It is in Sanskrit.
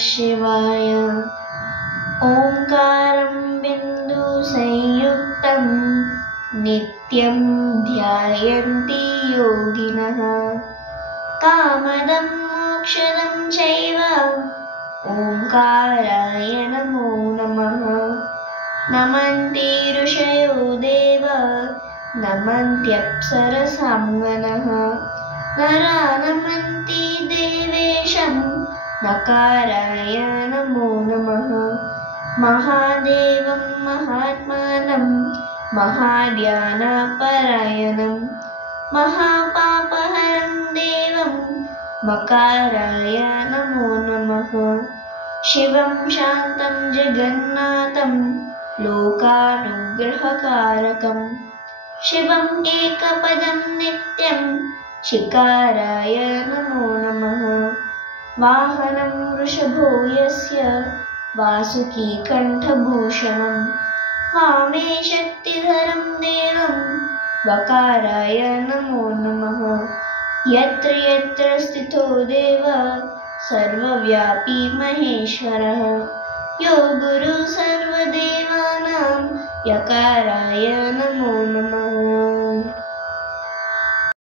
शिवाय। ओंकारं बिन्दुसंयुक्तं नित्यं ध्यायन्ति योगिनः। कामदं मोक्षदं चैव ओंकाराय नमो नमः। नमन्ति ऋषयो देव नमन्त्यप्सरसाङ्गनः। नरा नमन्ति देवेशं नकाराय नमो नमः। महादेवं महात्मानं महाज्ञानपरायणं महापापहरं देवं मकाराय नमो नमः। शिवं शान्तं जगन्नाथं लोकानुग्रहकारकं शिवम् एकपदं नित्यं शिकाराय नमो नमः। वाहनं वृषभो यस्य वासुकीकण्ठभूषणं वामे शक्तिधरं देवं वकाराय नमो नमः। यत्र यत्र स्थितो देवः सर्वव्यापी महेश्वरः यो गुरु सर्वदेवानां यकाराय नमो नमः।